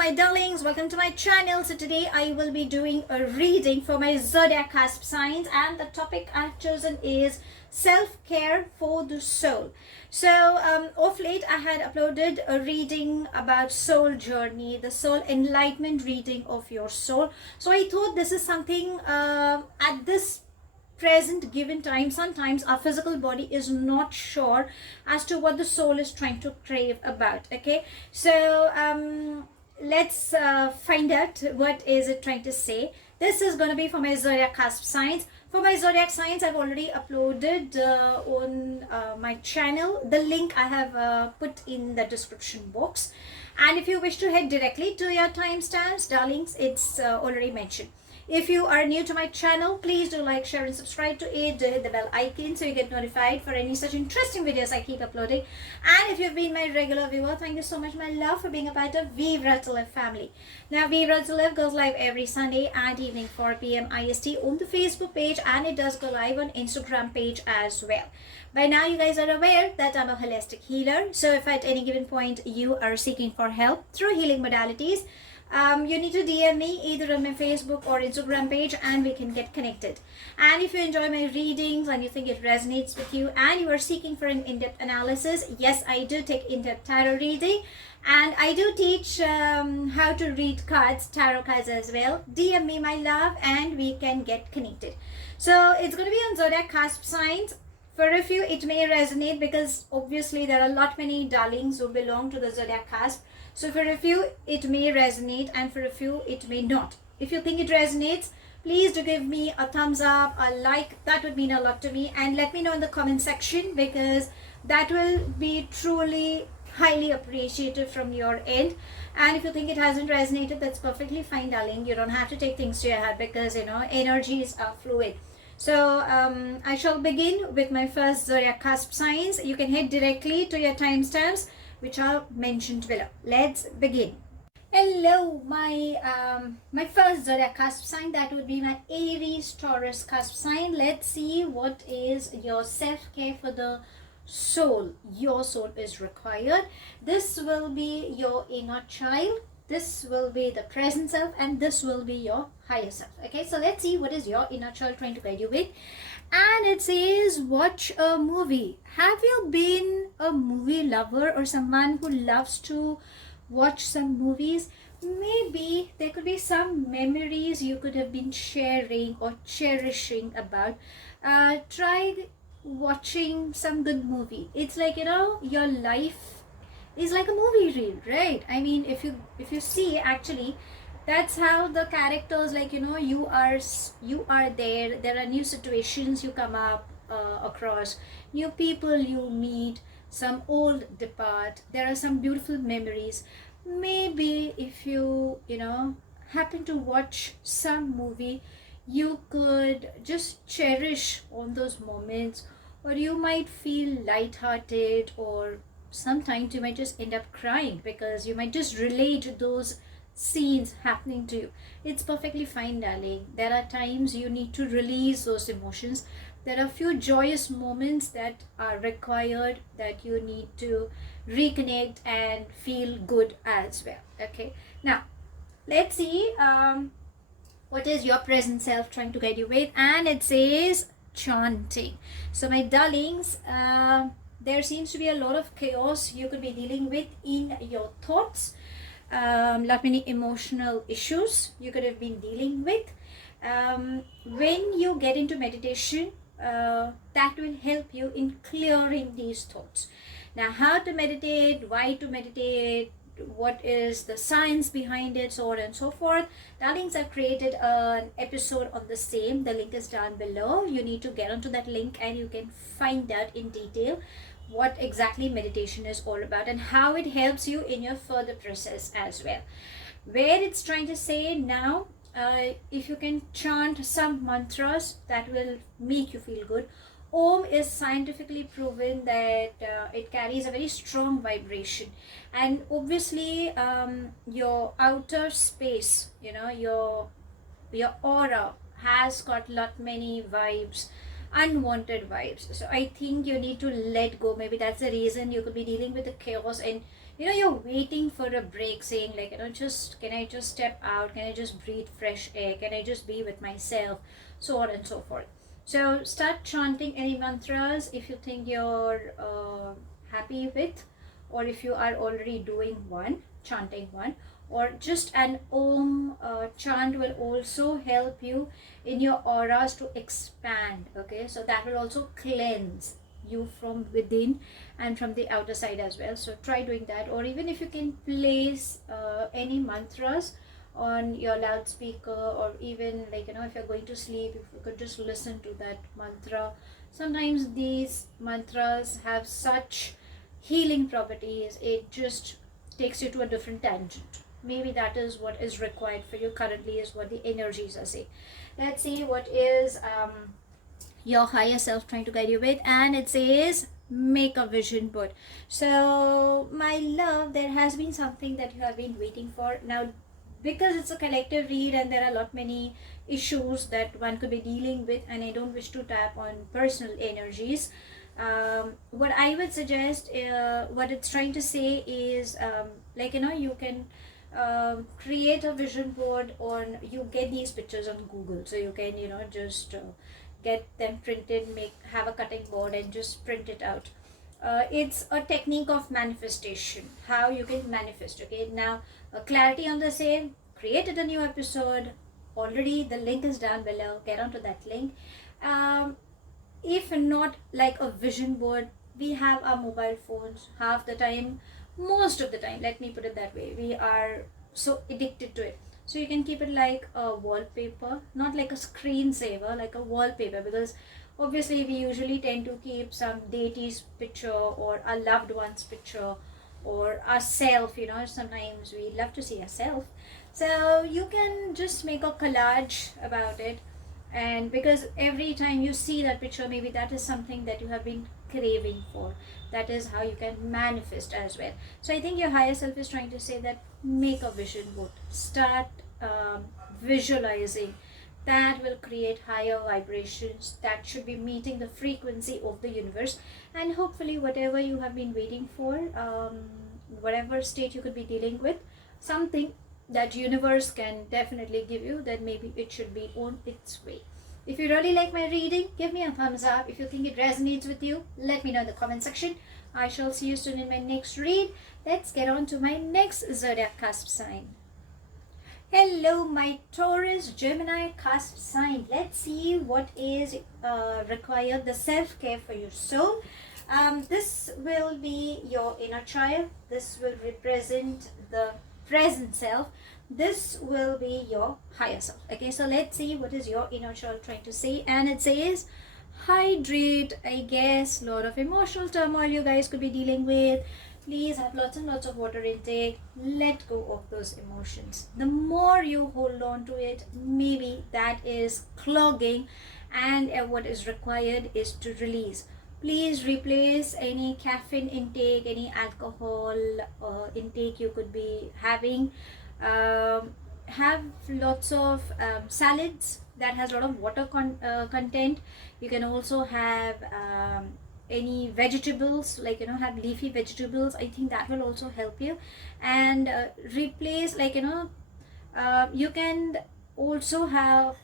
my darlings, welcome to my channel. So today I will be doing a reading for my zodiac cusp signs, and the topic I've chosen is self-care for the soul. So of late I had uploaded a reading about soul journey, the soul enlightenment reading of your soul. So I thought this is something at this present given time, sometimes our physical body is not sure as to what the soul is trying to crave about. Okay, so let's find out what is it trying to say. This is going to be for my zodiac cusp signs. For my zodiac signs, I've already uploaded on my channel. The link I have put in the description box, and if you wish to head directly to your timestamps, darlings, it's already mentioned. If you are new to my channel, please do like, share and subscribe to it. Do hit the bell icon so you get notified for any such interesting videos I keep uploading. And if you've been my regular viewer, thank you so much, my love, for being a part of Vivre to Live family. Now, Vivre to Live goes live every Sunday at evening 4 p.m. IST on the Facebook page, and it does go live on Instagram page as well. By now, you guys are aware that I'm a holistic healer. So if at any given point you are seeking for help through healing modalities, you need to DM me either on my Facebook or Instagram page, and we can get connected. And if you enjoy my readings and you think it resonates with you and you are seeking for an in-depth analysis, yes, I do take in-depth tarot reading, and I do teach how to read cards, tarot cards as well. DM me, my love, and we can get connected. So it's going to be on zodiac cusp signs. For a few it may resonate because obviously there are a lot many darlings who belong to the zodiac cusp. So for a few it may resonate, and for a few it may not. If you think it resonates, please do give me a thumbs up, a like. That would mean a lot to me, and let me know in the comment section, because that will be truly highly appreciated from your end. And if you think it hasn't resonated, that's perfectly fine, darling. You don't have to take things to your head, because energies are fluid. So I shall begin with my first zodiac cusp signs. You can head directly to your timestamps, which are mentioned below. Let's begin. Hello, my first zodiac cusp sign, that would be my Aries Taurus cusp sign. Let's see what is your self-care for the soul. Your soul is required. This will be your inner child. This will be the present self, and this will be your higher self. Okay, so let's see what is your inner child trying to guide you with. And it says, watch a movie. Have you been a movie lover or someone who loves to watch some movies? Maybe there could be some memories you could have been sharing or cherishing about. Try watching some good movie. It's like, your life is like a movie reel, right? I mean, if you see, actually that's how the characters, like, you are there are new situations you come up across, new people you meet, some old depart, there are some beautiful memories. Maybe if you happen to watch some movie, you could just cherish on those moments, or you might feel lighthearted, or sometimes you might just end up crying because you might just relate those scenes happening to you. It's perfectly fine, darling. There are times you need to release those emotions. There are few joyous moments that are required, that you need to reconnect and feel good as well. Okay, now let's see what is your present self trying to guide you with. And it says chanting. So my darlings, there seems to be a lot of chaos you could be dealing with in your thoughts. Lot many emotional issues you could have been dealing with. When you get into meditation, that will help you in clearing these thoughts. Now, how to meditate, why to meditate, what is the science behind it, so on and so forth. Darlings, I've created an episode on the same. The link is down below. You need to get onto that link and you can find out in detail what exactly meditation is all about and how it helps you in your further process as well. Where it's trying to say now, if you can chant some mantras, that will make you feel good. Om is scientifically proven that it carries a very strong vibration, and obviously your outer space, your aura has got lot many vibes unwanted vibes. So I think you need to let go. Maybe that's the reason you could be dealing with the chaos, and you're waiting for a break, saying like, just can I just step out, can I just breathe fresh air, can I just be with myself, so on and so forth. So start chanting any mantras if you think you're happy with, or if you are already doing one, chanting one, or just an om chant will also help you in your auras to expand. Okay, so that will also cleanse you from within and from the outer side as well. So try doing that, or even if you can place any mantras on your loudspeaker, or even like if you're going to sleep, if you could just listen to that mantra. Sometimes these mantras have such healing properties, it just takes you to a different tangent. Maybe that is what is required for you currently, is what the energies are saying. Let's see what is your higher self trying to guide you with. And it says make a vision board. So my love, there has been something that you have been waiting for. Now, because it's a collective read and there are a lot many issues that one could be dealing with, and I don't wish to tap on personal energies, what I would suggest, what it's trying to say is, you can create a vision board on, you get these pictures on Google, so you can just get them printed, have a cutting board and just print it out. It's a technique of manifestation, how you can manifest. Okay, now clarity on the same, created a new episode already, the link is down below, get onto that link. If not like a vision board, we have our mobile phones half the time, most of the time, let me put it that way, we are so addicted to it. So you can keep it like a wallpaper, not like a screensaver, like a wallpaper, because obviously we usually tend to keep some deity's picture or a loved one's picture or ourself, sometimes we love to see ourselves. So you can just make a collage about it, and because every time you see that picture, maybe that is something that you have been craving for. That is how you can manifest as well. So I think your higher self is trying to say that make a vision board, start visualizing. That will create higher vibrations that should be meeting the frequency of the universe, and hopefully whatever you have been waiting for, whatever state you could be dealing with, something that universe can definitely give you, then maybe it should be on its way. If you really like my reading, give me a thumbs up. If you think it resonates with you, let me know in the comment section. I shall see you soon in my next read. Let's get on to my next zodiac cusp sign. Hello my Taurus, Gemini, Cusp sign. Let's see what is required, the self-care for your soul. This will be your inner child. This will represent the present self. This will be your higher self. Okay, so let's see what is your inner child trying to say. And it says hydrate. I guess a lot of emotional turmoil you guys could be dealing with. Please have lots and lots of water intake. Let go of those emotions. The more you hold on to it, maybe that is clogging, and what is required is to release. Please replace any caffeine intake, any alcohol intake you could be having. Have lots of salads that has a lot of water content. You can also have any vegetables, like have leafy vegetables. I think that will also help you. And replace, you can also have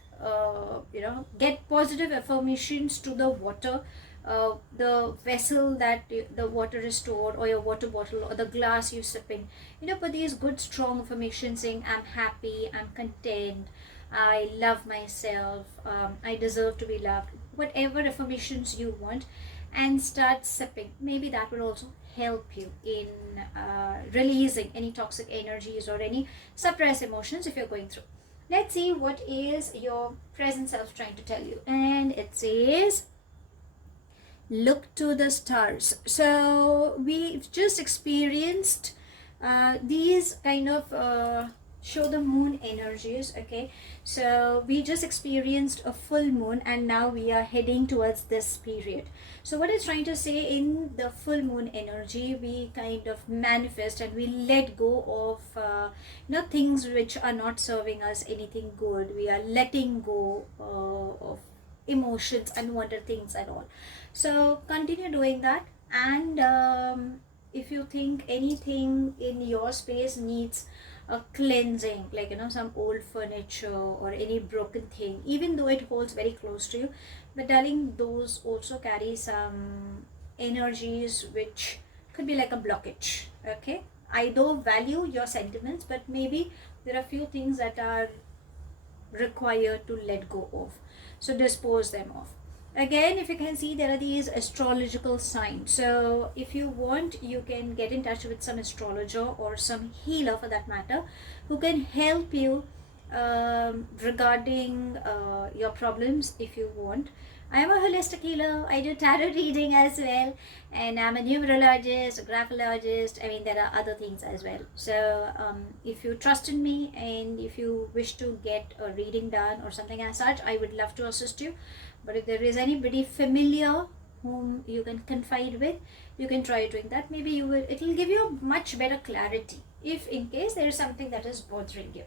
get positive affirmations to the water, the vessel that the water is stored, or your water bottle, or the glass you're sipping. Put these good strong affirmations saying, I'm happy, I'm content, I love myself, I deserve to be loved, whatever affirmations you want, and start sipping. Maybe that will also help you in releasing any toxic energies or any suppressed emotions if you're going through. Let's see what is your present self trying to tell you. And it says look to the stars. So we've just experienced these kind of show the moon energies. Okay, so we just experienced a full moon, and now we are heading towards this period. So what it's trying to say, in the full moon energy, we kind of manifest and we let go of things which are not serving us anything good. We are letting go of emotions, unwanted things and all. So continue doing that. And if you think anything in your space needs a cleansing, like some old furniture or any broken thing, even though it holds very close to you, but darling, those also carry some energies which could be like a blockage. Okay, I do value your sentiments, but maybe there are few things that are required to let go of, so dispose them off. Again, if you can see, there are these astrological signs, so if you want, you can get in touch with some astrologer or some healer for that matter, who can help you regarding your problems if you want. I am a holistic healer. I do tarot reading as well, and I'm a numerologist, a graphologist. I mean, there are other things as well. So if you trust in me and if you wish to get a reading done or something as such, I would love to assist you. But if there is anybody familiar whom you can confide with, you can try doing that. Maybe it will give you much better clarity if in case there is something that is bothering you.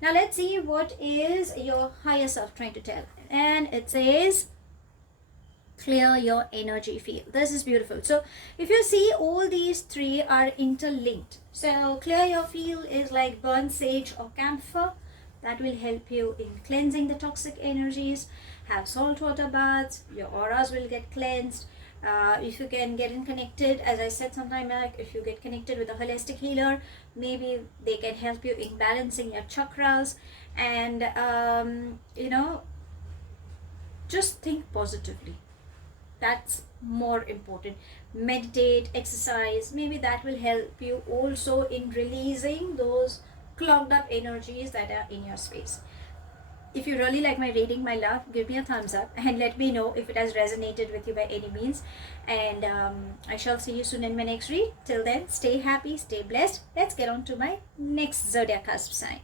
Now let's see what is your higher self trying to tell. And it says, clear your energy field. This is beautiful. So if you see, all these three are interlinked. So clear your field is like burn sage or camphor. That will help you in cleansing the toxic energies. Have salt water baths, your auras will get cleansed. If you can get in connected, as I said sometime back, if you get connected with a holistic healer, maybe they can help you in balancing your chakras. And just think positively. That's more important. Meditate, exercise, maybe that will help you also in releasing those clogged up energies that are in your space. If you really like my reading, my love, give me a thumbs up and let me know if it has resonated with you by any means. And I shall see you soon in my next read. Till then, stay happy, stay blessed. Let's get on to my next zodiac cusp sign.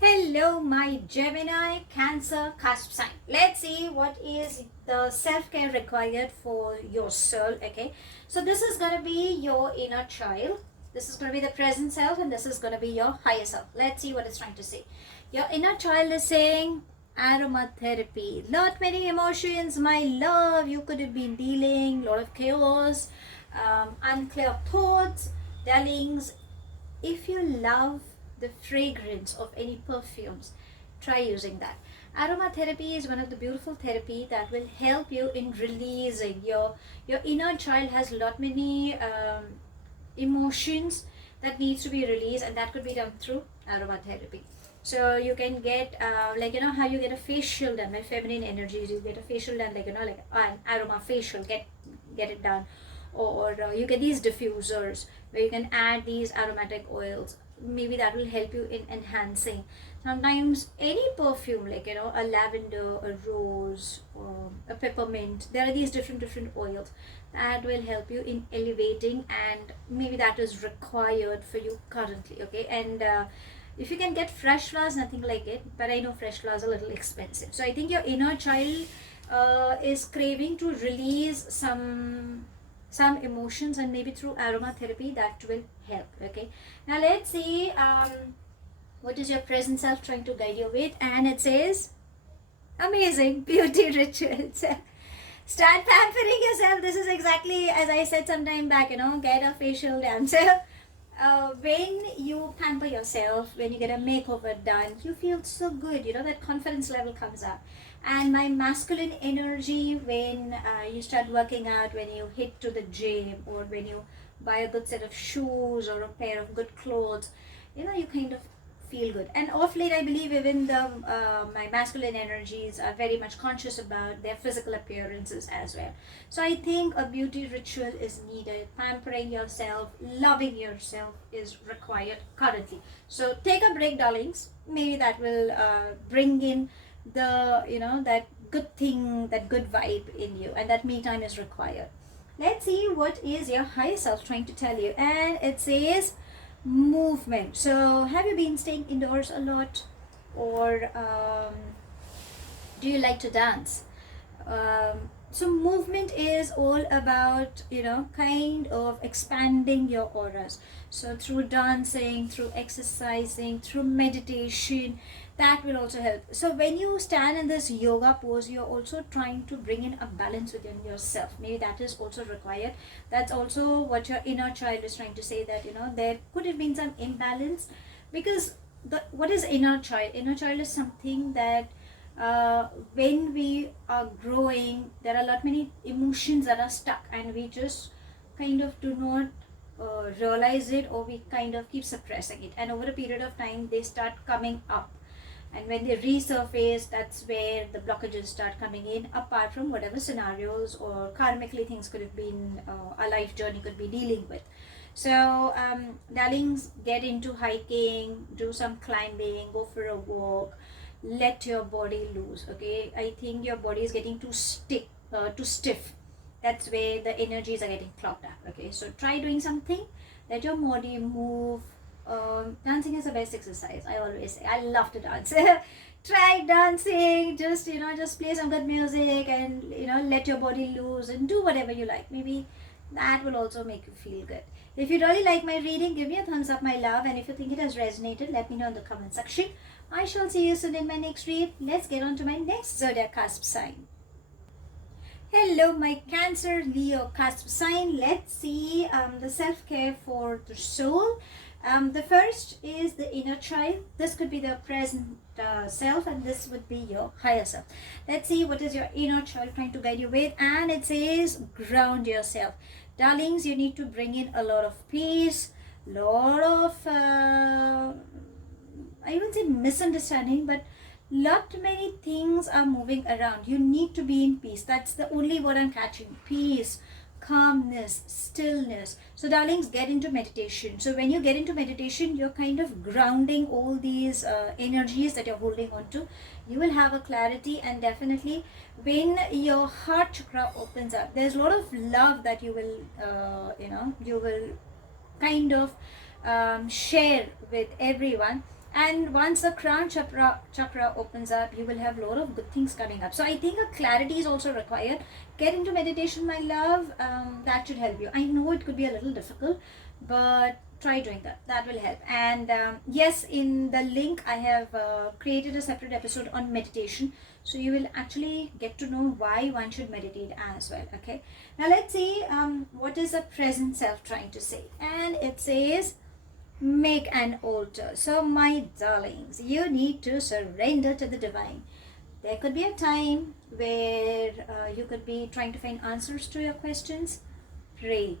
Hello, my Gemini Cancer cusp sign. Let's see what is the self-care required for your soul. Okay, so this is going to be your inner child. This is going to be the present self, and this is going to be your higher self. Let's see what it's trying to say. Your inner child is saying aromatherapy. Lot many emotions, my love. You could have been dealing, lot of chaos, unclear thoughts, darlings. If you love the fragrance of any perfumes, try using that. Aromatherapy is one of the beautiful therapy that will help you in releasing your inner child. Has lot many emotions that needs to be released, and that could be done through aromatherapy. So you can get how you get a facial done by feminine energies, you get a facial done like an aroma facial, get it done. Or you get these diffusers where you can add these aromatic oils. Maybe that will help you in enhancing. Sometimes any perfume, like a lavender, a rose, or a peppermint, there are these different oils that will help you in elevating, and maybe that is required for you currently. Okay, and if you can get fresh flowers, nothing like it, but I know fresh flowers are a little expensive. So I think your inner child is craving to release some emotions, and maybe through aromatherapy that will help. Okay, now let's see what is your present self trying to guide you with. And it says, amazing beauty rituals. Start pampering yourself. This is exactly as I said some time back, get a facial done. So when you pamper yourself, when you get a makeover done, you feel so good, that confidence level comes up. And my masculine energy, when you start working out, when you hit to the gym, or when you buy a good set of shoes or a pair of good clothes, you kind of feel good. And of late, I believe even my masculine energies are very much conscious about their physical appearances as well. So I think a beauty ritual is needed. Pampering yourself, loving yourself is required currently. So take a break, darlings. Maybe that will bring in the that good thing, that good vibe in you, and that me time is required. Let's see what is your higher self trying to tell you. And it says movement. So have you been staying indoors a lot, or do you like to dance? So movement is all about, you know, kind of expanding your auras. So through dancing, through exercising, through meditation, that will also help. So when you stand in this yoga pose, you're also trying to bring in a balance within yourself. Maybe that is also required. That's also what your inner child is trying to say, that, you know, there could have been some imbalance. Because what is inner child? Inner child is something that when we are growing, there are a lot many emotions that are stuck, and we just kind of do not realize it, or we kind of keep suppressing it, and over a period of time they start coming up, and when they resurface, that's where the blockages start coming in, apart from whatever scenarios or karmically things could have been, a life journey could be dealing with. So darlings, get into hiking, do some climbing, go for a walk, let your body loose. Okay, I think your body is getting too stiff. That's where the energies are getting clogged up. Okay, so try doing something, let your body move. Dancing is the best exercise, I always say. I love to dance. Try dancing, just, you know, just play some good music, and, you know, let your body loose and do whatever you like. Maybe that will also make you feel good. If you really like my reading, give me a thumbs up, my love, and if you think it has resonated, let me know in the comment section. I shall see you soon in my next read. Let's get on to my next zodiac cusp sign. Hello, my Cancer, Leo cusp sign. Let's see the self-care for the soul. The first is the inner child. This could be the present self, and this would be your higher self. Let's see what is your inner child trying to guide you with. And it says, ground yourself. Darlings, you need to bring in a lot of peace, lot of I wouldn't say misunderstanding, but lot many things are moving around. You need to be in peace. That's the only word I'm catching. Peace, calmness, stillness. So darlings, get into meditation. So when you get into meditation, you're kind of grounding all these energies that you're holding on to. You will have a clarity, and definitely when your heart chakra opens up, there's a lot of love that you will you will kind of share with everyone. And once the crown chakra opens up, you will have a lot of good things coming up. So I think a clarity is also required. Get into meditation, my love. That should help you. I know it could be a little difficult, but try doing that. That will help. And yes, in the link I have created a separate episode on meditation, so you will actually get to know why one should meditate as well. Okay, now let's see what is the present self trying to say. And it says, make an altar. So my darlings, you need to surrender to the divine. There could be a time where you could be trying to find answers to your questions. Pray,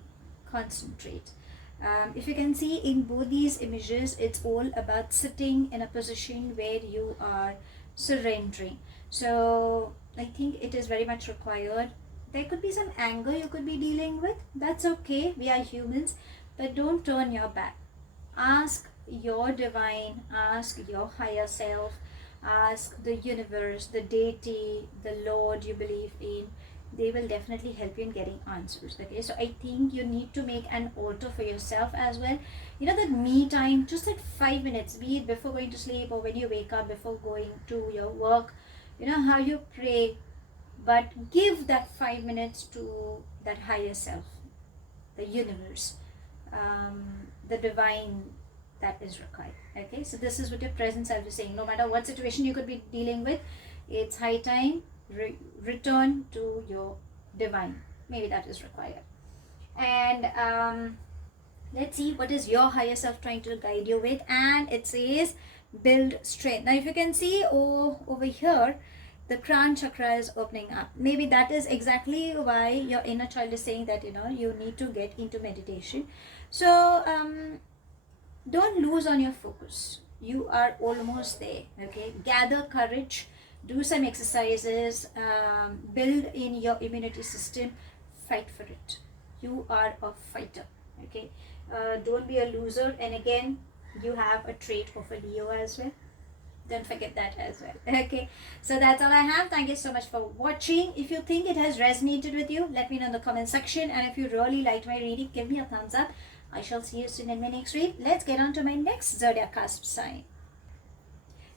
concentrate. If you can see in both these images, it's all about sitting in a position where you are surrendering. So I think it is very much required. There could be some anger you could be dealing with. That's okay, we are humans, but don't turn your back. Ask your divine, ask your higher self, ask the universe, the deity, the Lord you believe in. They will definitely help you in getting answers. Okay, so I think you need to make an altar for yourself as well. You know, that me time, just that 5 minutes, be it before going to sleep or when you wake up, before going to your work. You know how you pray, but give that 5 minutes to that higher self, the universe, the divine that is required. Okay, so this is what your present self is saying. No matter what situation you could be dealing with, it's high time, return to your divine. Maybe that is required. And let's see what is your higher self trying to guide you with. And it says, build strength. Now if you can see over here, the crown chakra is opening up. Maybe that is exactly why your inner child is saying that, you know, you need to get into meditation. So don't lose on your focus. You are almost there. Okay, gather courage, do some exercises, build in your immunity system, fight for it. You are a fighter. Okay, don't be a loser. And again, you have a trait of a Leo as well. Don't forget that as well. Okay, so that's all I have. Thank you so much for watching. If you think it has resonated with you, let me know in the comment section. And if you really liked my reading, give me a thumbs up. I shall see you soon in my next read. Let's get on to my next zodiac cusp sign.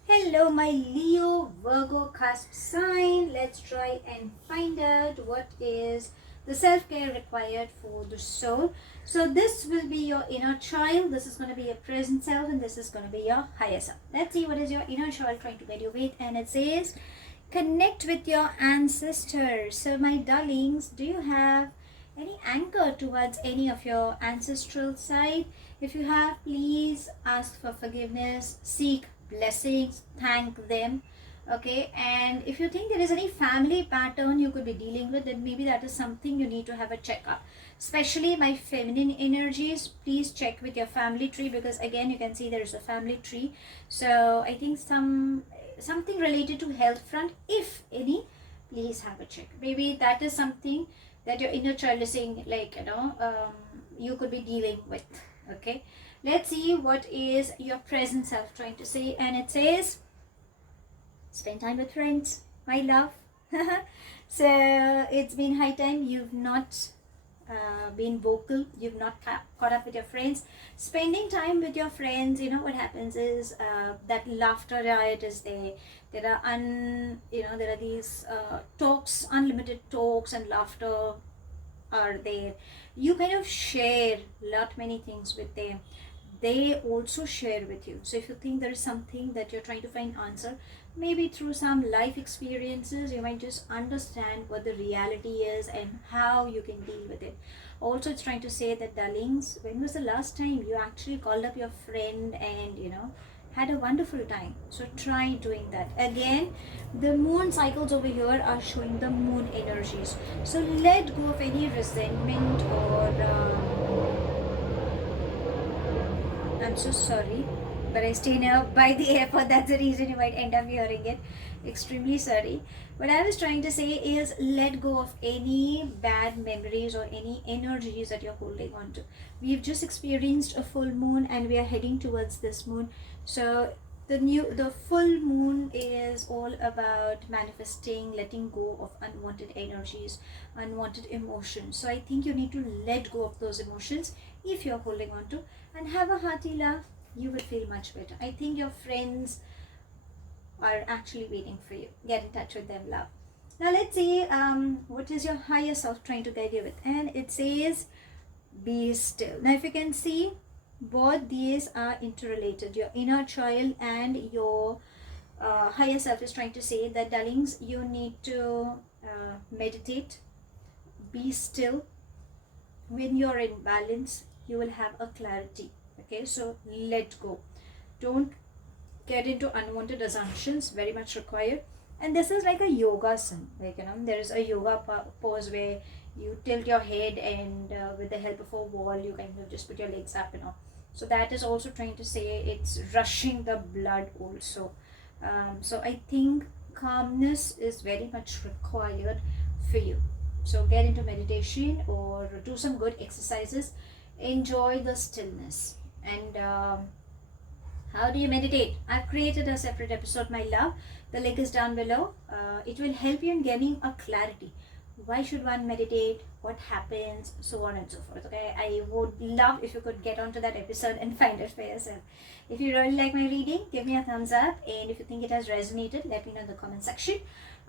Hello, my Leo Virgo cusp sign. Let's try and find out what is the self-care required for the soul. So this will be your inner child, this is going to be your present self, and this is going to be your higher self. Let's see what is your inner child trying to get you with. And it says connect with your ancestors. So my darlings, do you have any anchor towards any of your ancestral side? If you have, please ask for forgiveness, seek blessings, thank them. Okay, and if you think there is any family pattern you could be dealing with, then maybe that is something you need to have a checkup. Especially my feminine energies, please check with your family tree, because again you can see there is a family tree. So I think something related to health front, if any, please have a check. Maybe that is something that your inner child is saying, like, you could be dealing with. Okay, let's see what is your present self trying to say. And it says spend time with friends, my love. So it's been high time you've not been vocal, you've not caught up with your friends. Spending time with your friends, you know what happens is that laughter riot is there. There are these talks, unlimited talks and laughter are there. You kind of share lot many things with them, they also share with you. So if you think there is something that you're trying to find answer, maybe through some life experiences, you might just understand what the reality is and how you can deal with it. Also, it's trying to say that, darlings, when was the last time you actually called up your friend and had a wonderful time? So try doing that. Again, the moon cycles over here are showing the moon energies. So let go of any resentment or I'm so sorry, but I stay now by the airport. That's the reason you might end up hearing it. Extremely sorry. What I was trying to say is let go of any bad memories or any energies that you're holding on to. We've just experienced a full moon and we are heading towards this moon. So the full moon is all about manifesting, letting go of unwanted energies, unwanted emotions. So I think you need to let go of those emotions if you're holding on to, and have a hearty laugh. You will feel much better. I think your friends are actually waiting for you. Get in touch with them, love. Now let's see what is your higher self trying to guide you with. And it says be still. Now if you can see, both these are interrelated. Your inner child and your higher self is trying to say that, darlings, you need to meditate, be still. When you're in balance, you will have a clarity. Okay, so let go. Don't get into unwanted assumptions, very much required. And this is like a yoga sun, like there is a yoga pose where you tilt your head and with the help of a wall you kind of just put your legs up, so that is also trying to say it's rushing the blood also. So I think calmness is very much required for you. So get into meditation or do some good exercises. Enjoy the stillness. And how do you meditate? I've created a separate episode, my love. The link is down below. It will help you in gaining a clarity. Why should one meditate? What happens? So on and so forth. Okay, I would love if you could get onto that episode and find it for yourself. If you really like my reading, give me a thumbs up, and if you think it has resonated, let me know in the comment section.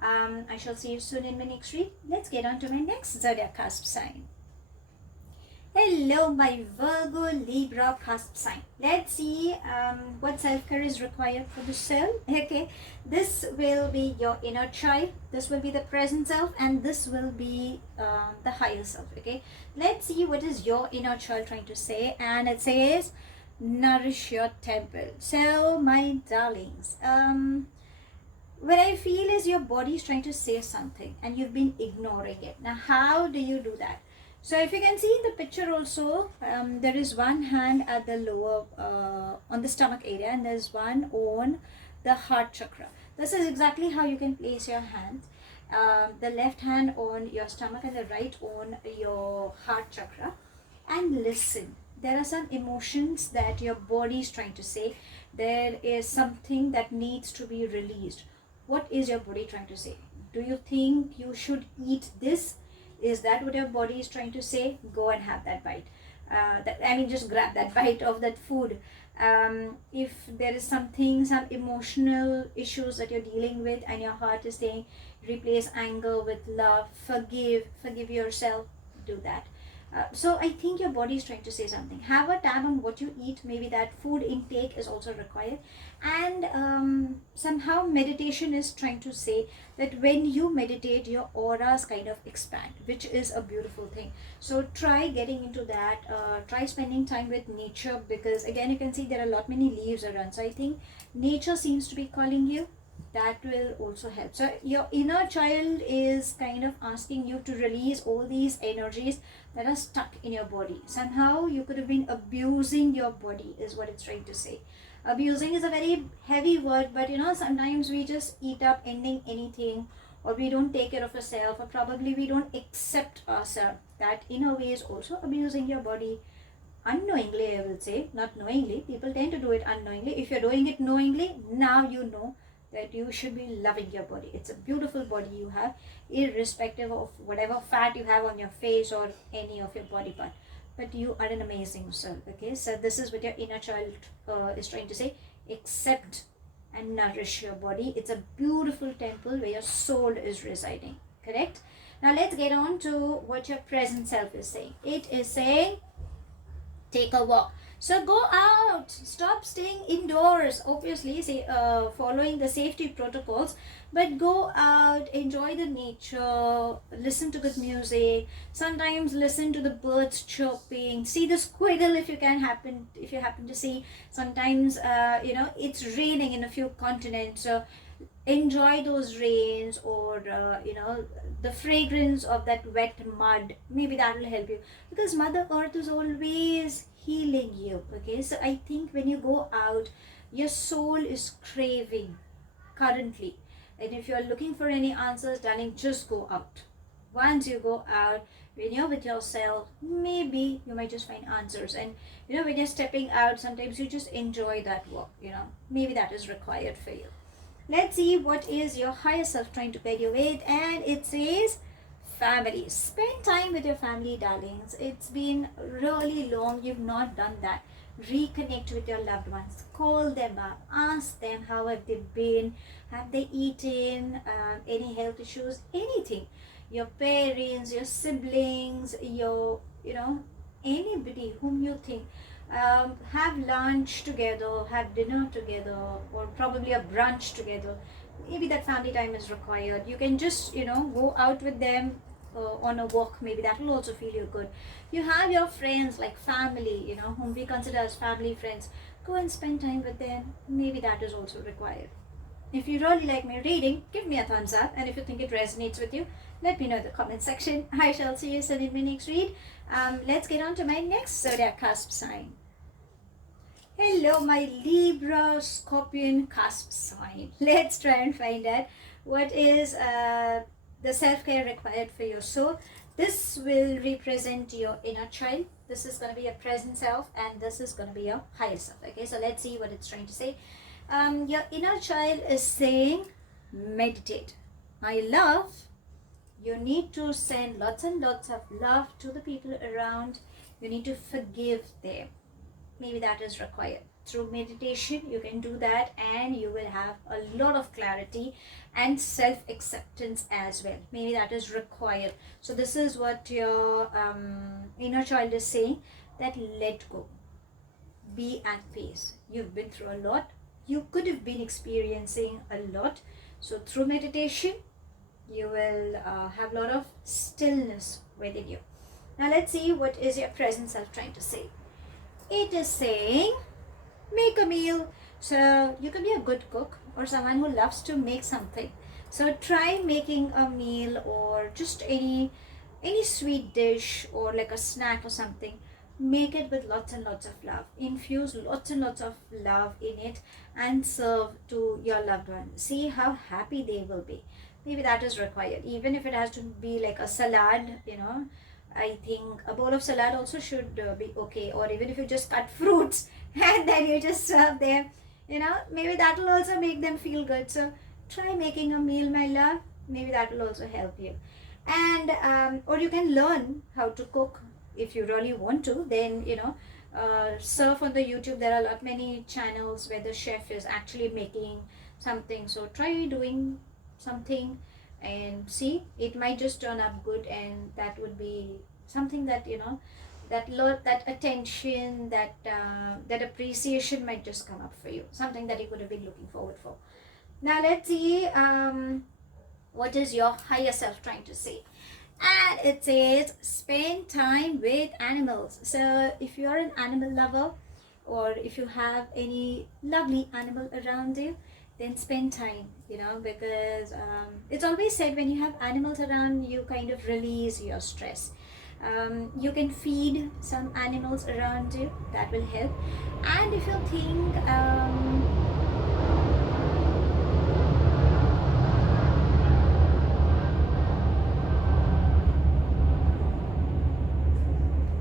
I shall see you soon in my next read. Let's get on to my next zodiac cusp sign. Hello, my Virgo, Libra cusp sign. Let's see what self-care is required for the soul. Okay, this will be your inner child, this will be the present self, and this will be the higher self. Okay, let's see what is your inner child trying to say. And it says nourish your temple. So my darlings, what I feel is your body is trying to say something and you've been ignoring it. Now how do you do that? So if you can see in the picture also, there is one hand at the lower, on the stomach area, and there's one on the heart chakra. This is exactly how you can place your hand. The left hand on your stomach and the right on your heart chakra. And listen, there are some emotions that your body is trying to say. There is something that needs to be released. What is your body trying to say? Do you think you should eat this? Is that what your body is trying to say? Go and have that bite. just grab that bite of that food. If there is something, some emotional issues that you're dealing with and your heart is saying replace anger with love, forgive yourself, do that. So I think your body is trying to say something. Have a tab on what you eat. Maybe that food intake is also required. And somehow meditation is trying to say that when you meditate, your auras kind of expand, which is a beautiful thing. So try getting into that. Try spending time with nature, because again, you can see there are a lot many leaves around. So I think nature seems to be calling you. That will also help. So your inner child is kind of asking you to release all these energies that are stuck in your body. Somehow you could have been abusing your body, is what it's trying to say. Abusing is a very heavy word, but sometimes we just eat up ending anything, or we don't take care of ourselves, or probably we don't accept ourselves. That in a way is also abusing your body. Unknowingly, I will say, not knowingly. People tend to do it unknowingly. If you're doing it knowingly, now you know that you should be loving your body. It's a beautiful body you have, irrespective of whatever fat you have on your face or any of your body part. But you are an amazing soul. Okay, so this is what your inner child is trying to say. Accept and nourish your body. It's a beautiful temple where your soul is residing. Correct? Now let's get on to what your present self is saying. It is saying, take a walk. So go out, stop staying indoors, obviously following the safety protocols, but go out, enjoy the nature, listen to good music, sometimes listen to the birds chirping, see the squirrel if you happen to see. Sometimes it's raining in a few continents, so enjoy those rains, or the fragrance of that wet mud. Maybe that will help you, because Mother Earth is always healing you. Okay, so I think when you go out, your soul is craving currently, and if you're looking for any answers, darling, just go out. Once you go out, when you're with yourself, maybe you might just find answers. And when you're stepping out, sometimes you just enjoy that walk. Maybe that is required for you. Let's see what is your higher self trying to guide you with. And it says family. Spend time with your family, darlings. It's been really long you've not done that. Reconnect with your loved ones. Call them up. Ask them how have they been. Have they eaten? Any health issues? Anything. Your parents, your siblings, your anybody whom you think. Have lunch together, have dinner together, or probably a brunch together. Maybe that family time is required. You can just go out with them on a walk. Maybe that will also feel you good. You have your friends, like family, whom we consider as family friends. Go and spend time with them. Maybe that is also required. If you really like my reading, give me a thumbs up, and if you think it resonates with you, let me know in the comment section. I shall see you soon in my next read. Let's get on to my next Zodiac Cusp sign. Hello, my Libra, Scorpion, Cusp sign. Let's try and find out what is the self-care required for your soul. This will represent your inner child. This is going to be your present self, and this is going to be your higher self. Okay, so let's see what it's trying to say. Your inner child is saying, meditate. My love, you need to send lots and lots of love to the people around. You need to forgive them. Maybe that is required. Through meditation, you can do that, and you will have a lot of clarity and self-acceptance as well. Maybe that is required. So this is what your inner child is saying, that let go. Be at peace. You've been through a lot. You could have been experiencing a lot. So through meditation, you will have a lot of stillness within you. Now let's see what is your present self trying to say. It is saying, make a meal. So you can be a good cook or someone who loves to make something. So try making a meal, or just any sweet dish, or like a snack or something. Make it with lots and lots of love. Infuse lots and lots of love in it and serve to your loved one. See how happy they will be. Maybe that is required. Even if it has to be like a salad, I think a bowl of salad also should be okay. Or even if you just cut fruits and then you just serve them, maybe that will also make them feel good. So try making a meal, my love. Maybe that will also help you. And or you can learn how to cook. if you really want to, then surf on the YouTube. There are many channels where the chef is actually making something. So try doing something and see, it might just turn up good, and that would be something that that attention, that appreciation might just come up for you, something that you could have been looking forward for. Now let's see, what is your higher self trying to say. And it says spend time with animals. So if you are an animal lover, or if you have any lovely animal around you, then spend time, because it's always said when you have animals around, you kind of release your stress. You can feed some animals around you, that will help. And if you think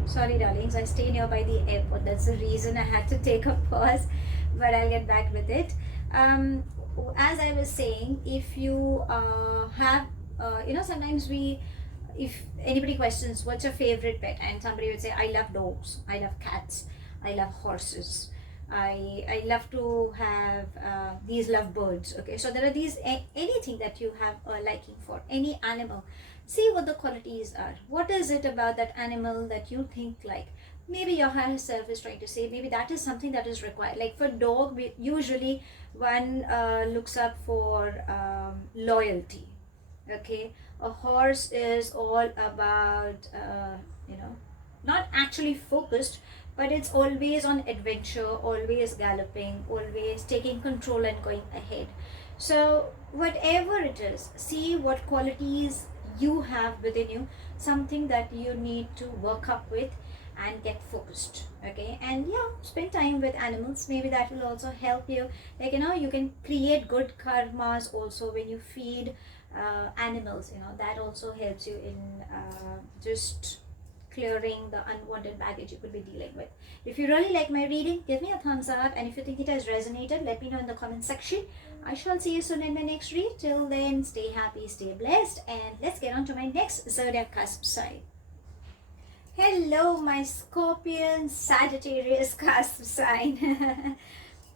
sorry darlings, I stay nearby the airport, that's the reason I had to take a pause, but I'll get back with it. As I was saying, if you have sometimes if anybody questions what's your favorite pet, and somebody would say I love dogs, I love cats, I love horses, I love to have these love birds. Okay, so there are these anything that you have a liking for, any animal. See what the qualities are. What is it about that animal that you think like? Maybe your higher self is trying to say, maybe that is something that is required. Like for dog, usually one looks up for loyalty. Okay, a horse is all about not actually focused, but it's always on adventure, always galloping, always taking control and going ahead. So whatever it is, see what qualities you have within you, something that you need to work up with and get focused. Okay, and yeah, spend time with animals. Maybe that will also help you. Like you can create good karmas also when you feed animals. That also helps you in just clearing the unwanted baggage you could be dealing with. If you really like my reading, give me a thumbs up, and if you think it has resonated, let me know in the comment section. I shall see you soon in my next read. Till then, stay happy, stay blessed, and let's get on to my next zodiac cusp sign. Hello, my Scorpion, Sagittarius cusp sign.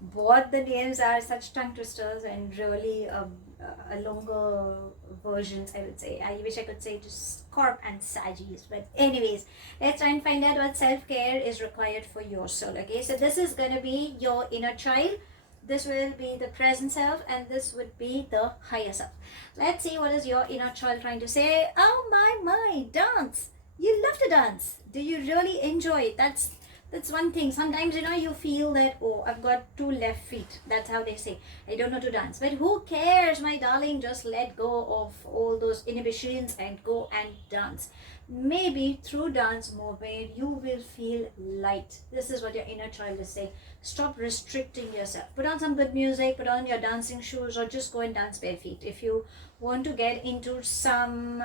Both the names are such tongue twisters and really a longer versions, I would say. I wish I could say just Scorp and Saggies, but anyways, let's try and find out what self-care is required for your soul. Okay, so this is going to be your inner child, this will be the present self, and this would be the higher self. Let's see what is your inner child trying to say. Oh my, dance. You love to dance. Do you really enjoy it? That's one thing. Sometimes you feel that, oh, I've got two left feet. That's how they say, I don't know to dance. But who cares, my darling? Just let go of all those inhibitions and go and dance. Maybe through dance movement you will feel light. This is what your inner child is saying. Stop restricting yourself. Put on some good music, put on your dancing shoes, or just go and dance bare feet. If you want to get into some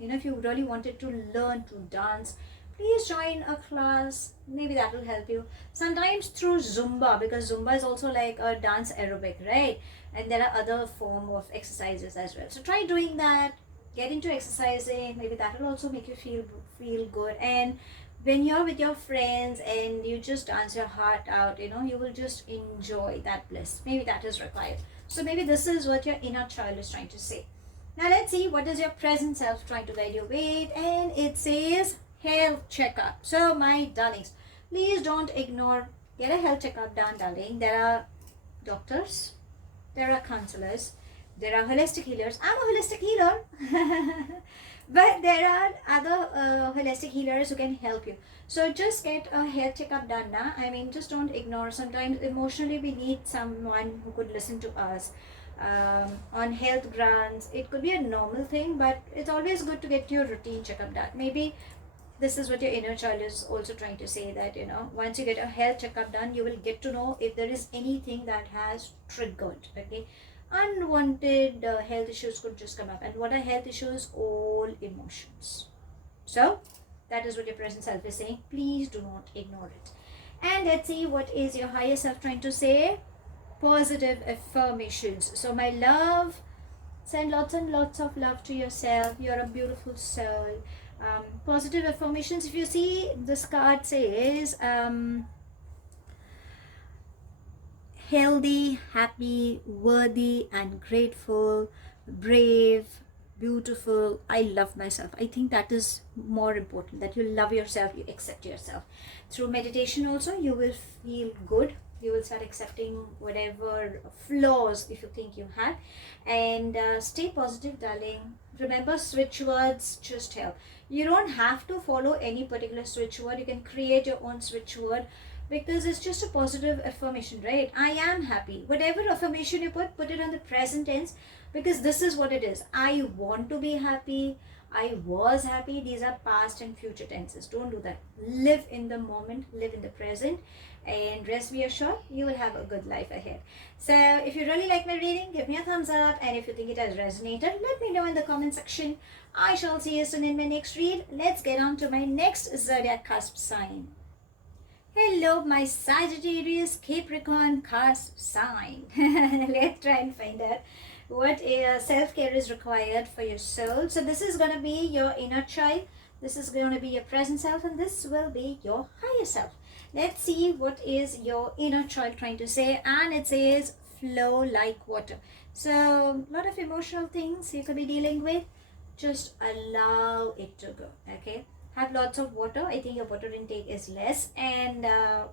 if you really wanted to learn to dance, please join a class. Maybe that will help you. Sometimes through Zumba, because Zumba is also like a dance aerobic, right? And there are other form of exercises as well. So try doing that. Get into exercising. Maybe that will also make you feel good. And when you're with your friends and you just dance your heart out, you will just enjoy that bliss. Maybe that is required. So maybe this is what your inner child is trying to say. Now let's see what is your present self trying to guide you with. And it says health checkup. So my darlings, please don't ignore. Get a health checkup done, darling. There are doctors, there are counselors, there are holistic healers. I'm a holistic healer. But there are other holistic healers who can help you. So just get a health checkup done now. I mean, just don't ignore. Sometimes emotionally we need someone who could listen to us. On health grounds, it could be a normal thing, but it's always good to get your routine checkup done. Maybe this is what your inner child is also trying to say, that once you get a health checkup done, you will get to know if there is anything that has triggered. Okay, unwanted health issues could just come up. And what are health issues? All emotions. So that is what your present self is saying. Please do not ignore it. And let's see what is your higher self trying to say. Positive affirmations. So my love, send lots and lots of love to yourself. You're a beautiful soul. Positive affirmations, if you see this card says healthy, happy, worthy and grateful, brave, beautiful. I love myself. I think that is more important, that you love yourself, you accept yourself. Through meditation also you will feel good. You will start accepting whatever flaws if you think you have. And stay positive, darling. Remember, switch words just help. You don't have to follow any particular switch word. You can create your own switch word, because it's just a positive affirmation, right? I am happy. Whatever affirmation you put it on the present tense, because this is what it is. I want to be happy. I was happy. These are past and future tenses. Don't do that. Live in the moment, live in the present, and rest be assured you will have a good life ahead. So if you really like my reading, give me a thumbs up, and if you think it has resonated, let me know in the comment section. I shall see you soon in my next read. Let's get on to my next zodiac cusp sign. Hello, my Sagittarius, Capricorn, Cusp sign. Let's try and find out what self-care is required for your soul. So this is going to be your inner child. This is going to be your present self, and this will be your higher self. Let's see what is your inner child trying to say. And it says flow like water. So a lot of emotional things you could be dealing with. Just allow it to go, okay? Have lots of water. I think your water intake is less, and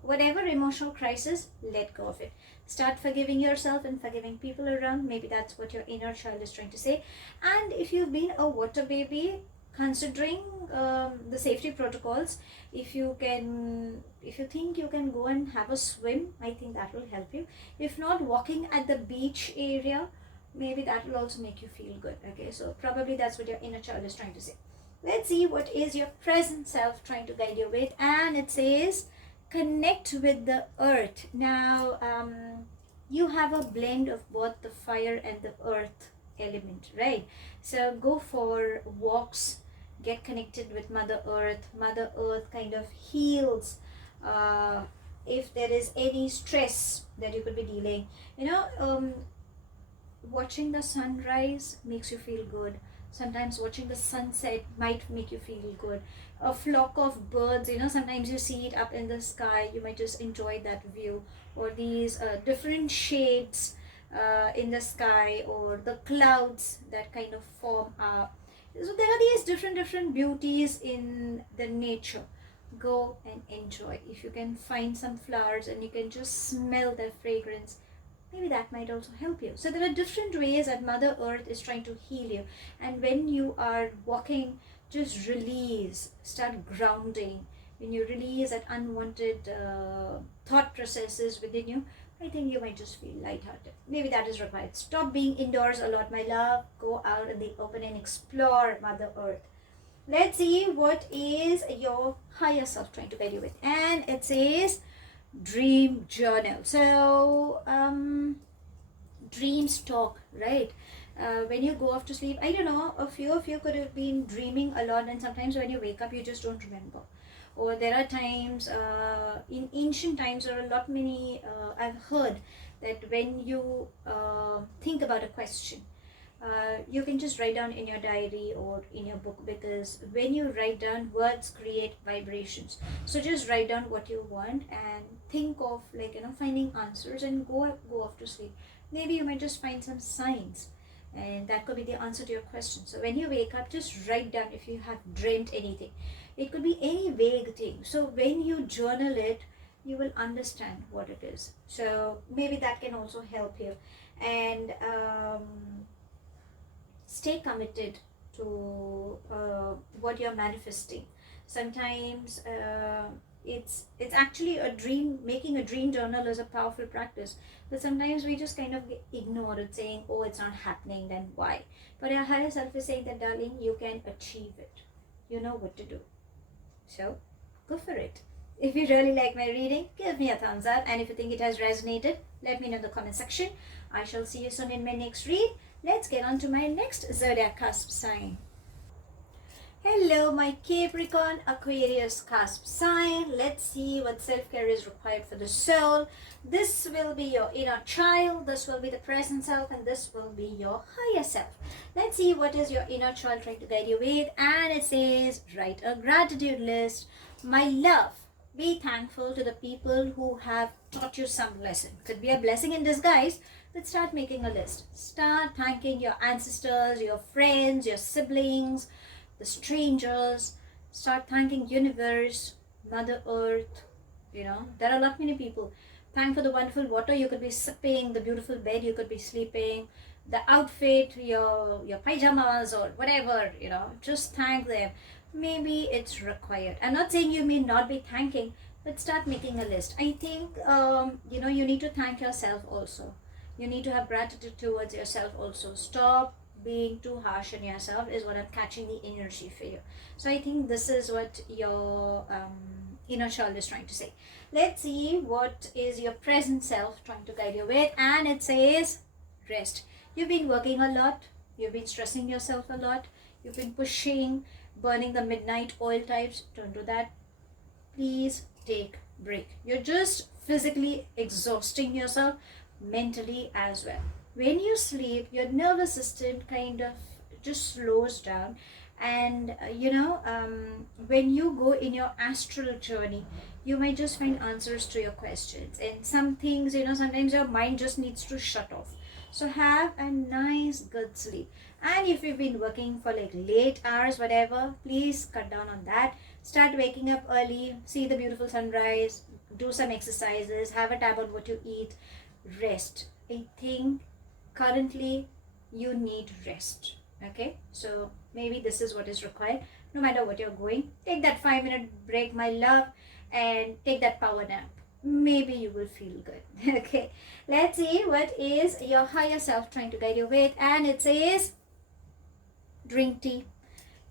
whatever emotional crisis, let go of it. Start forgiving yourself and forgiving people around. Maybe that's what your inner child is trying to say. And if you've been a water baby, considering the safety protocols, if you think you can go and have a swim, I think that will help you. If not, walking at the beach area, maybe that will also make you feel good, okay? So probably that's what your inner child is trying to say. Let's see what is your present self trying to guide you with. And it says connect with the earth. Now you have a blend of both the fire and the earth element, right? So go for walks, get connected with Mother Earth. Mother Earth kind of heals if there is any stress that you could be dealing. Watching the sunrise makes you feel good. Sometimes watching the sunset might make you feel good. A flock of birds, sometimes you see it up in the sky, you might just enjoy that view. Or these different shades in the sky, or the clouds that kind of form up. So there are these different beauties in the nature. Go and enjoy. If you can find some flowers and you can just smell their fragrance, maybe that might also help you. So there are different ways that Mother Earth is trying to heal you. And when you are walking, just release, start grounding. When you release that unwanted thought processes within you, I think you might just feel lighthearted. Maybe that is required. Stop being indoors a lot, my love. Go out in the open and explore Mother Earth. Let's see what is your higher self trying to guide you with. And it says dream journal. So dreams talk, right? When you go off to sleep, I don't know, a few of you could have been dreaming a lot, and sometimes when you wake up you just don't remember. Or there are times in ancient times, or a lot many I've heard that when you think about a question, you can just write down in your diary or in your book, because when you write down, words create vibrations. So just write down what you want and think of finding answers, and go off to sleep. Maybe you might just find some signs, and that could be the answer to your question. So when you wake up, just write down if you have dreamt anything. It could be any vague thing. So when you journal it, you will understand what it is. So maybe that can also help you. And stay committed to what you're manifesting. Sometimes it's actually a dream. Making a dream journal is a powerful practice, but sometimes we just kind of ignore it, saying, oh, it's not happening, then why? But your higher self is saying that, darling, you can achieve it. You know what to do. So go for it. If you really like my reading, give me a thumbs up, and if you think it has resonated, let me know in the comment section. I shall see you soon in my next read. Let's get on to my next zodiac cusp sign. Hello, my Capricorn, Aquarius, Cusp sign. Let's see what self-care is required for the soul. This will be your inner child, this will be the present self, and this will be your higher self. Let's see what is your inner child trying to guide you with. And it says, write a gratitude list. My love, be thankful to the people who have taught you some lesson. Could be a blessing in disguise, but start making a list. Start thanking your ancestors, your friends, your siblings, the strangers. Start thanking universe, Mother Earth. There are a lot many people. Thank for the wonderful water you could be sipping, the beautiful bed you could be sleeping, the outfit, your pajamas or whatever. Just thank them. Maybe it's required. I'm not saying you may not be thanking, but start making a list. I think you need to thank yourself also. You need to have gratitude towards yourself also. Stop being too harsh on yourself is what I'm catching the energy for you. So I think this is what your inner child is trying to say. Let's see what is your present self trying to guide you with. And it says rest. You've been working a lot, you've been stressing yourself a lot, you've been pushing, burning the midnight oil types. Don't do that. Please take break. You're just physically exhausting yourself, mentally as well. When you sleep, your nervous system kind of just slows down, and when you go in your astral journey, you might just find answers to your questions, and some things, sometimes your mind just needs to shut off. So have a nice good sleep. And if you've been working for like late hours, whatever, please cut down on that. Start waking up early, see the beautiful sunrise, do some exercises, have a tab on what you eat, rest. I think currently you need rest. Okay, so maybe this is what is required. No matter what you're going, take that 5-minute break, my love, and take that power nap. Maybe you will feel good. Okay, let's see what is your higher self trying to guide you with. And it says drink tea.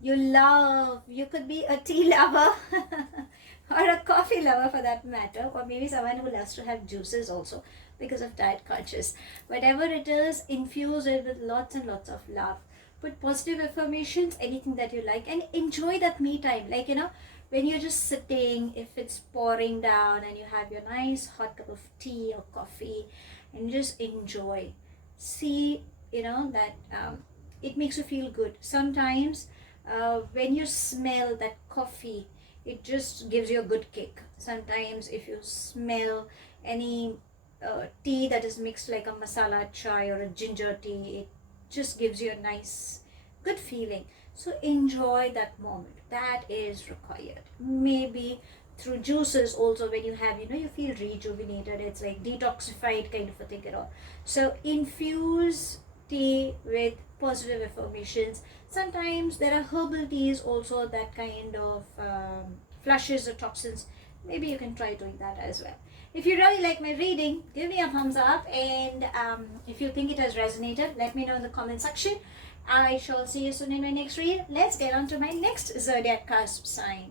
You could be a tea lover or a coffee lover for that matter, or maybe someone who loves to have juices also because of diet conscious. Whatever it is, infuse it with lots and lots of love. Put positive affirmations, anything that you like, and enjoy that me time. Like, when you're just sitting, if it's pouring down and you have your nice hot cup of tea or coffee, and just enjoy. See, that it makes you feel good. Sometimes when you smell that coffee, it just gives you a good kick. Sometimes if you smell any tea that is mixed like a masala chai or a ginger tea, it just gives you a nice good feeling. So enjoy that moment. That is required. Maybe through juices also, when you have, you feel rejuvenated. It's like detoxified kind of a thing at all. So infuse tea with positive affirmations. Sometimes there are herbal teas also that kind of flushes the toxins. Maybe you can try doing that as well. If you really like my reading, give me a thumbs up, and if you think it has resonated, let me know in the comment section. I shall see you soon in my next read. Let's get on to my next zodiac cusp sign.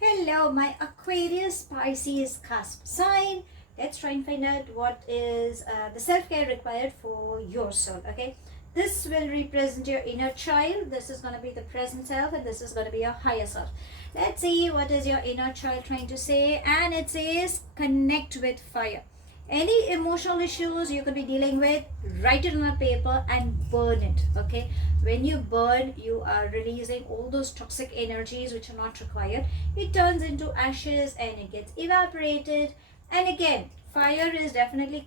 Hello, my Aquarius, Pisces cusp sign. Let's try and find out what is the self-care required for your soul. Okay, this will represent your inner child. This is going to be the present self, and this is going to be your higher self. Let's see what is your inner child trying to say. And it says connect with fire. Any emotional issues you could be dealing with, write it on a paper and burn it. Okay, when you burn, you are releasing all those toxic energies which are not required. It turns into ashes and it gets evaporated. And again, fire is definitely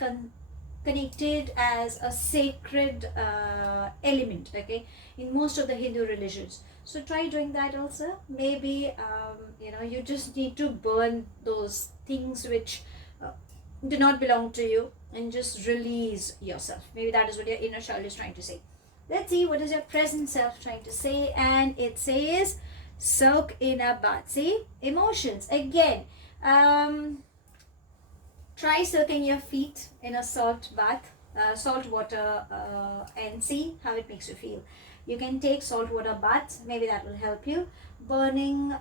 connected as a sacred element, okay, in most of the Hindu religions. So try doing that also. Maybe you just need to burn those things which do not belong to you, and just release yourself. Maybe that is what your inner child is trying to say. Let's see what is your present self trying to say. And it says soak in a bath. See, emotions again. Try soaking your feet in a salt bath, salt water, and see how it makes you feel. You can take salt water baths, maybe that will help you. Burning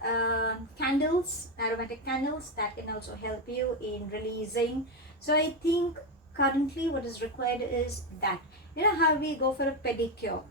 candles, aromatic candles, that can also help you in releasing. So I think currently what is required is that, how we go for a pedicure.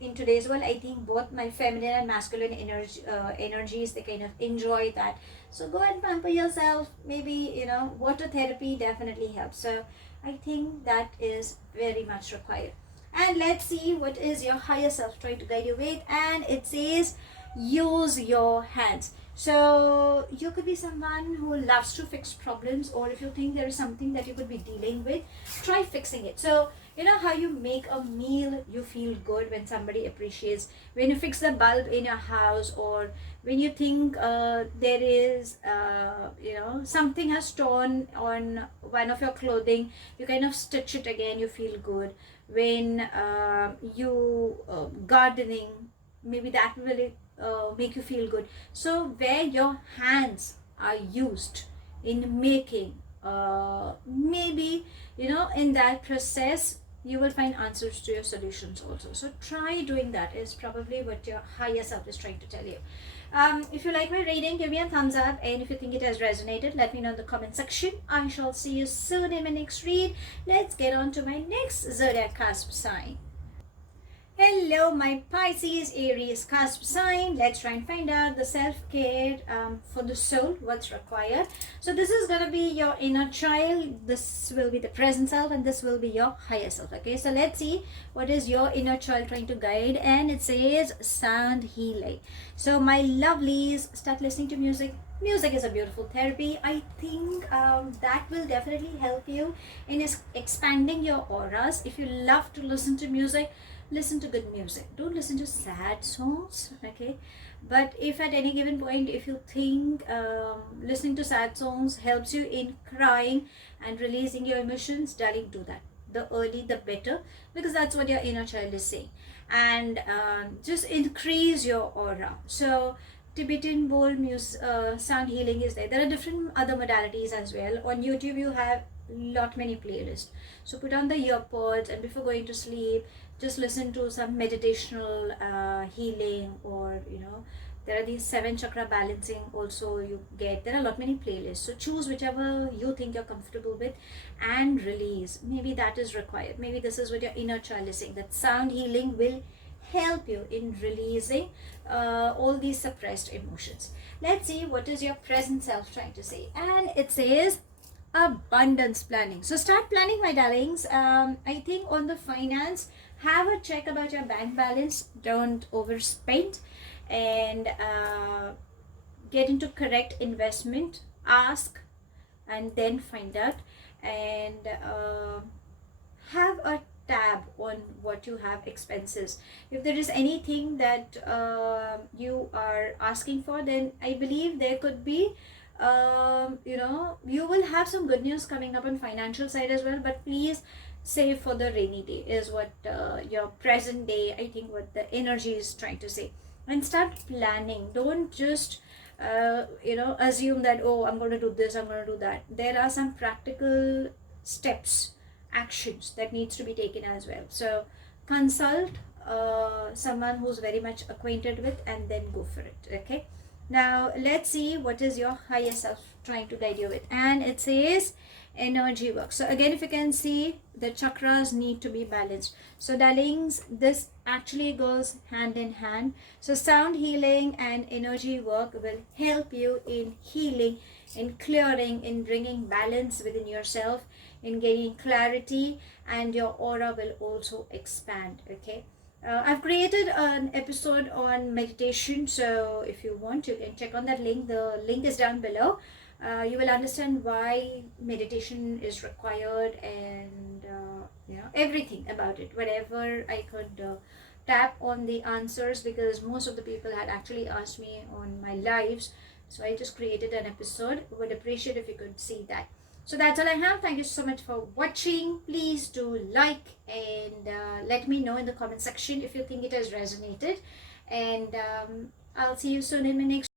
in today's world, I think both my feminine and masculine energies, they kind of enjoy that. So go and pamper yourself. Maybe, you know, water therapy definitely helps. So I think that is very much required. And let's see what is your higher self trying to guide you with. And it says, use your hands. So you could be someone who loves to fix problems, or if you think there is something that you could be dealing with, try fixing it. So you know how you make a meal, you feel good when somebody appreciates, when you fix the bulb in your house, or when you think there is you know, something has torn on one of your clothing, you kind of stitch it again, you feel good. When you gardening, maybe that will make you feel good. So where your hands are used in making, maybe, you know, in that process you will find answers to your solutions also. So try doing that, is probably what your higher self is trying to tell you. If you like my reading, give me a thumbs up, and if you think it has resonated, let me know in the comment section. I shall see you soon in my next read. Let's get on to my next zodiac cusp sign. Hello, my Pisces, Aries, Cusp sign. Let's try and find out the self-care for the soul, what's required. So this is going to be your inner child, this will be the present self, and this will be your higher self. Okay, so let's see what is your inner child trying to guide. And it says sound healing. So my lovelies, start listening to music. Music is a beautiful therapy. I think that will definitely help you in expanding your auras. If you love to listen to music, listen to good music. Don't listen to sad songs, okay? But if at any given point, if you think listening to sad songs helps you in crying and releasing your emotions, darling, do that. The early the better, because that's what your inner child is saying. And just increase your aura. So Tibetan bowl music, sound healing is there. There are different other modalities as well. On YouTube you have many playlists. So put on the earpods, and before going to sleep, just listen to some meditational healing, or you know, there are these 7 chakra balancing also you get. There are many playlists. So choose whichever you think you're comfortable with and release. Maybe that is required. Maybe this is what your inner child is saying, that sound healing will help you in releasing all these suppressed emotions. Let's see what is your present self trying to say. And it says abundance planning. So start planning, my darlings. I think on the finance, have a check about your bank balance. Don't overspend, and get into correct investment. Ask and then find out, and have a tab on what you have expenses. If there is anything that you are asking for, then I believe there could be you know, you will have some good news coming up on financial side as well. But please save for the rainy day, is what your present day, I think, what the energy is trying to say. And start planning. Don't just you know, assume that, oh, I'm going to do this, I'm going to do that. There are some practical steps, actions that needs to be taken as well. So consult someone who's very much acquainted with, and then go for it. Okay, now let's see what is your higher self trying to guide you with. And it says energy work. So again, if you can see, the chakras need to be balanced. So darlings, this actually goes hand in hand. So sound healing and energy work will help you in healing, in clearing, in bringing balance within yourself, in gaining clarity, and your aura will also expand. Okay, I've created an episode on meditation, so if you want, you can check on that link. The link is down below. You will understand why meditation is required, and you know, everything about it, whatever I could tap on the answers, because most of the people had actually asked me on my lives. So I just created an episode. Would appreciate if you could see that. So that's all I have. Thank you so much for watching. Please do like, and let me know in the comment section if you think it has resonated. And I'll see you soon in my next